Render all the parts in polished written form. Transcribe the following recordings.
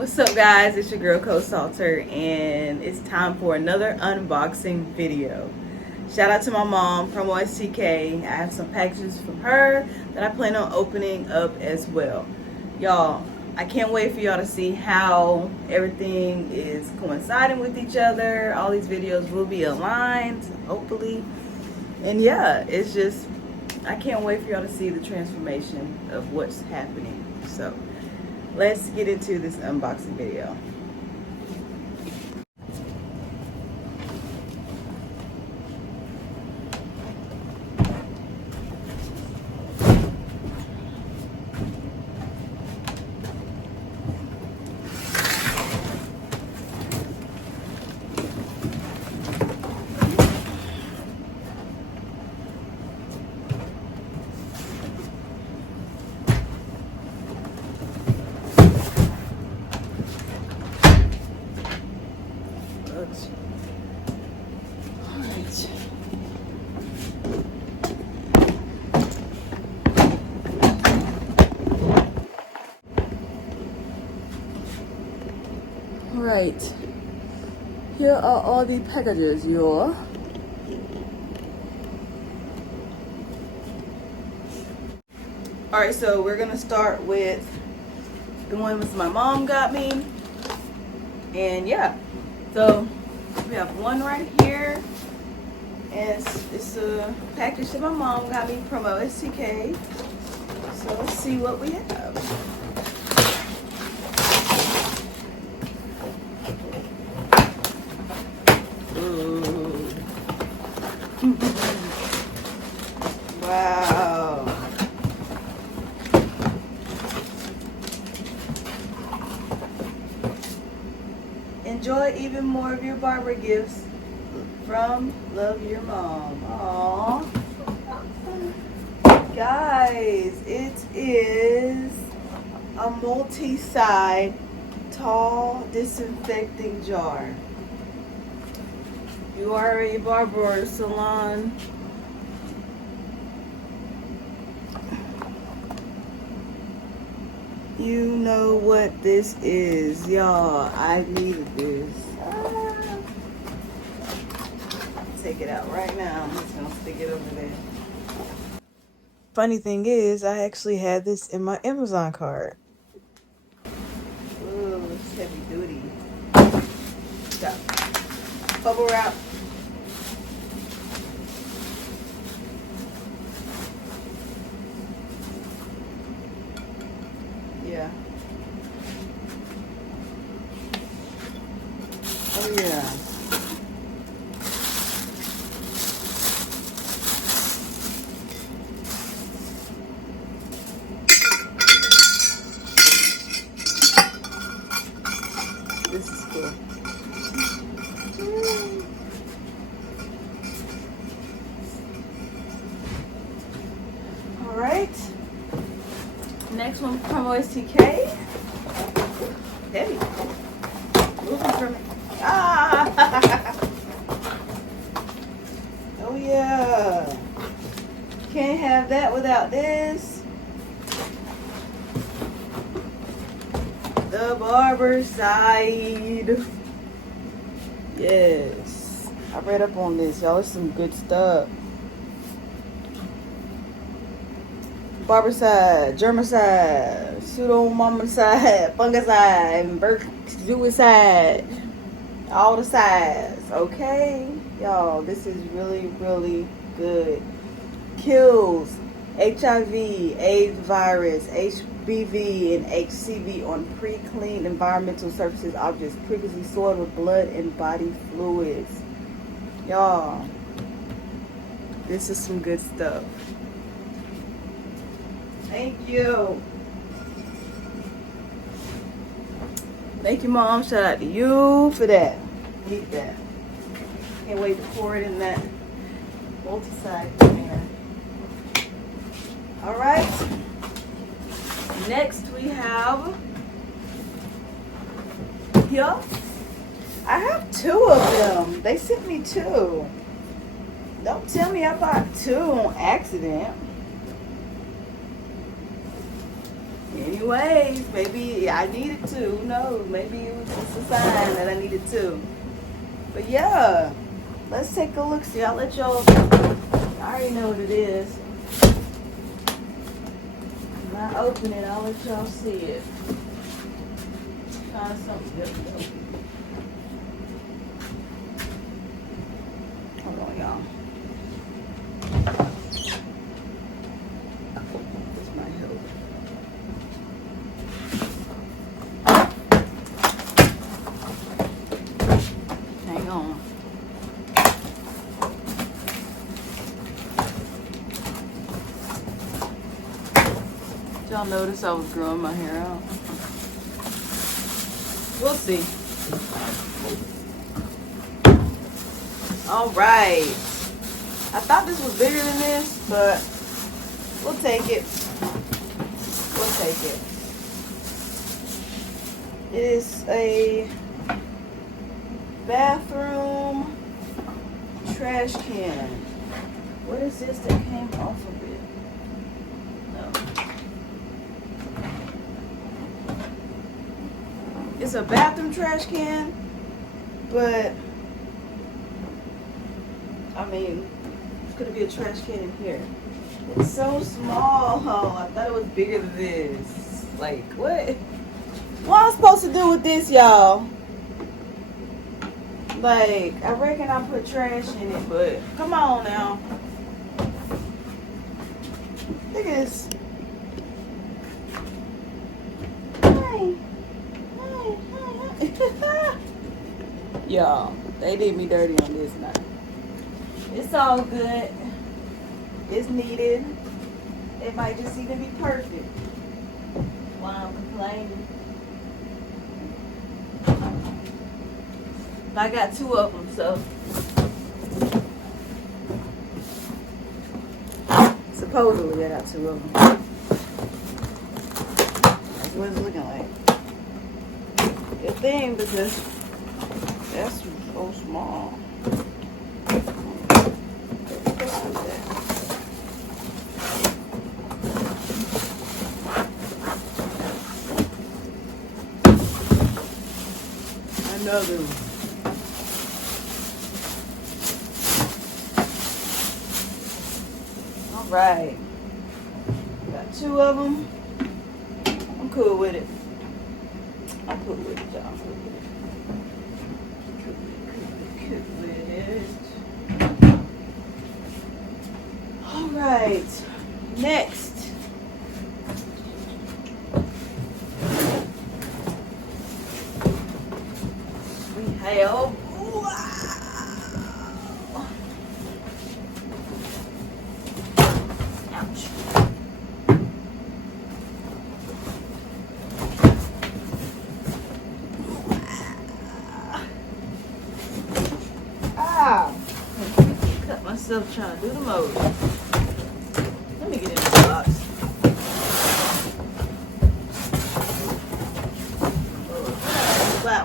What's up, guys? It's your girl Coach Salter, and it's time for another unboxing video. Shout out to my mom, Promo STK. I have some packages from her that I plan on opening up as well. Y'all, I can't wait for y'all to see how everything is coinciding with each other. All these videos will be aligned, hopefully. And yeah, it's just, I can't wait for y'all to see the transformation of what's happening. So let's get into this unboxing video. Right, here are all the packages, y'all. Alright, so we're gonna start with the one my mom got me. And yeah, so we have one right here. And it's a package that my mom got me, Promo STK. So let's see what we have. Wow. Enjoy even more of your barber gifts from Love Your Mom. Aww. Guys, it is a multi-side tall disinfecting jar. You are a Barber Salon. You know what this is, y'all. I needed this. Take it out right now. I'm just gonna stick it over there. Funny thing is, I actually had this in my Amazon cart. Ooh, it's heavy duty. Stop. Bubble wrap. Yeah. Oh yeah. This is cool. All right. Next one, Promo STK. Heavy. Moving from it. Ah! Oh yeah. Can't have that without this. The barber side. Yes. I read up on this, y'all. It's some good stuff. Barbicide, germicide, pseudomomicide, fungicide, suicide, all the sides, okay? Y'all, this is really, really good. Kills HIV, AIDS virus, HBV, and HCV on pre-cleaned environmental surfaces, objects previously soiled with blood and body fluids. Y'all, this is some good stuff. Thank you. Thank you, Mom. Shout out to you for that. Need that. Can't wait to pour it in that multi-side container. All right. Next we have here. I have two of them. They sent me two. Don't tell me I bought two on accident. Anyways, maybe I needed to. Who knows? Maybe it was just a sign that I needed to. But yeah, let's take a look. See, I'll let y'all. I already know what it is. I'm not opening it. I'll let y'all see it. Find something good to open. Hold on, y'all. This might help. Hang on. Did y'all notice I was growing my hair out? We'll see. All right. I thought this was bigger than this, but we'll take it. We'll take it. It is a bathroom trash can. What is this that came off of it? No. It's a bathroom trash can, but I mean, it's gonna be a trash can in here. It's so small. Oh, I thought it was bigger than this. Like, what? What am I supposed to do with this, y'all? Like, I reckon I put trash in it, but come on now. Look at this. Hi. Y'all, they did me dirty on this now. It's all good. It's needed. It might just even be perfect. Why I'm complaining. I got 2 of them, so supposedly I got 2 of them. That's what it's looking like. Good thing, because that's so small. Another one. All right, got 2 of them. I'm cool with it. I'm cool with it, y'all. I'm cool with it. Cool with it. All right, next. Hell, wow. Ouch. Ah. Cut myself trying to do the most. Let me get in the box.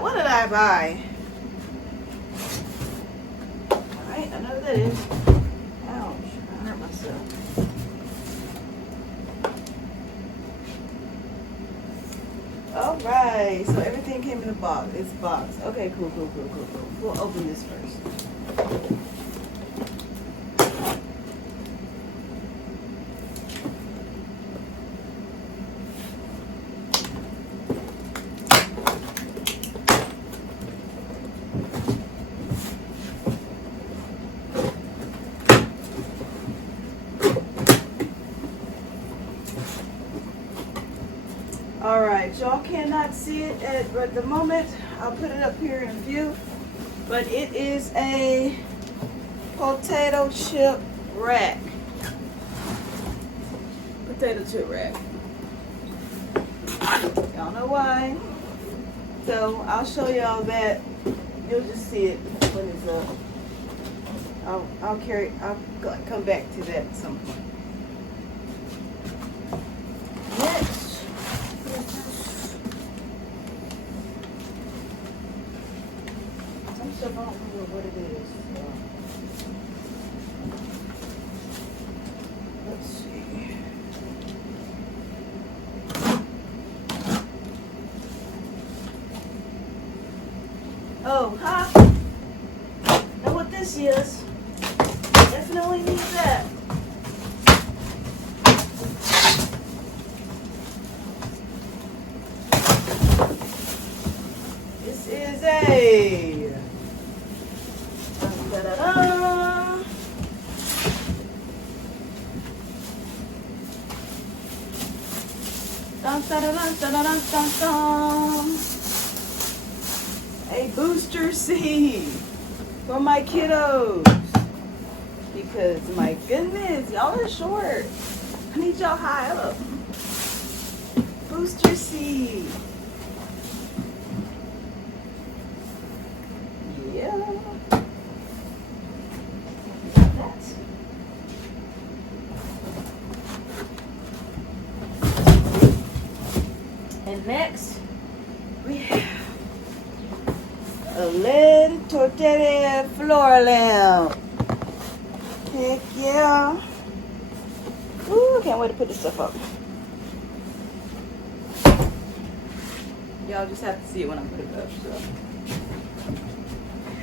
What did I buy? I know that is. Ouch. I hurt myself. Alright, so everything came in a box. It's boxed. Okay, cool. We'll open this first. Alright, y'all cannot see it at the moment. I'll put it up here in view. But it is a potato chip rack. Potato chip rack. Y'all know why. So I'll show y'all that. You'll just see it when it's up. I'll come back to that at some point. Next. I don't remember what it is. Let's see. Oh, huh? Know what this is? Definitely need that. This is a da-da-da. Dun, dun, dun, dun, dun, dun, dun, dun. A booster seat for my kiddos. Because my goodness, y'all are short. I need y'all high up. Booster seat. Yeah. That. And next, we have a LED tortilla floor lamp. Heck yeah. Ooh, can't wait to put this stuff up. Y'all just have to see it when I put it up, so.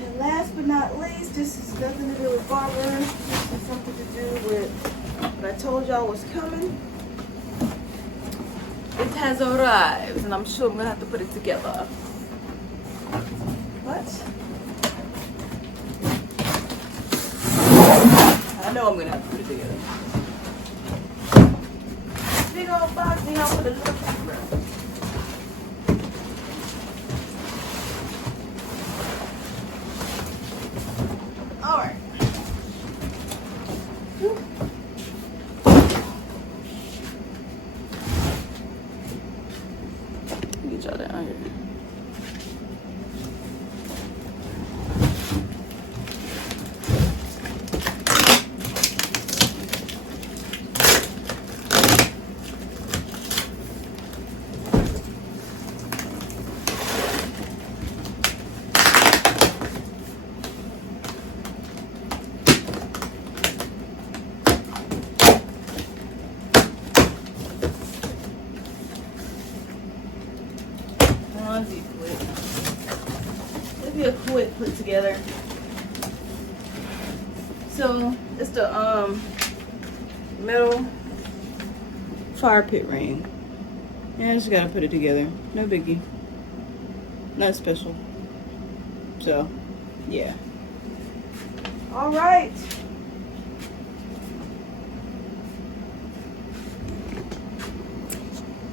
And last but not least, this is nothing to do with Barber. This is something to do with what I told y'all was coming. It has arrived, and I'm sure I'm gonna have to put it together. But I know I'm gonna have to put it together. Big old box, you know, for the little camera. Alright. Get y'all down here. It'll be a quick put together. So it's the metal fire pit ring. Yeah, I just gotta put it together. No biggie. Nothing special. So yeah. Alright.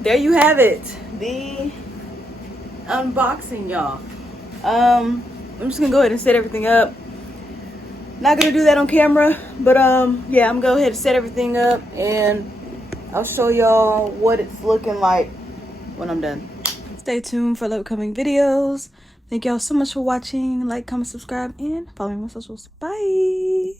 There you have it. The unboxing, y'all. I'm just gonna go ahead and set everything up. Not gonna do that on camera, but yeah, I'm gonna go ahead and set everything up, and I'll show y'all what it's looking like when I'm done. Stay tuned for the upcoming videos. Thank y'all so much for watching. Like, comment, subscribe, and follow me on my socials. Bye.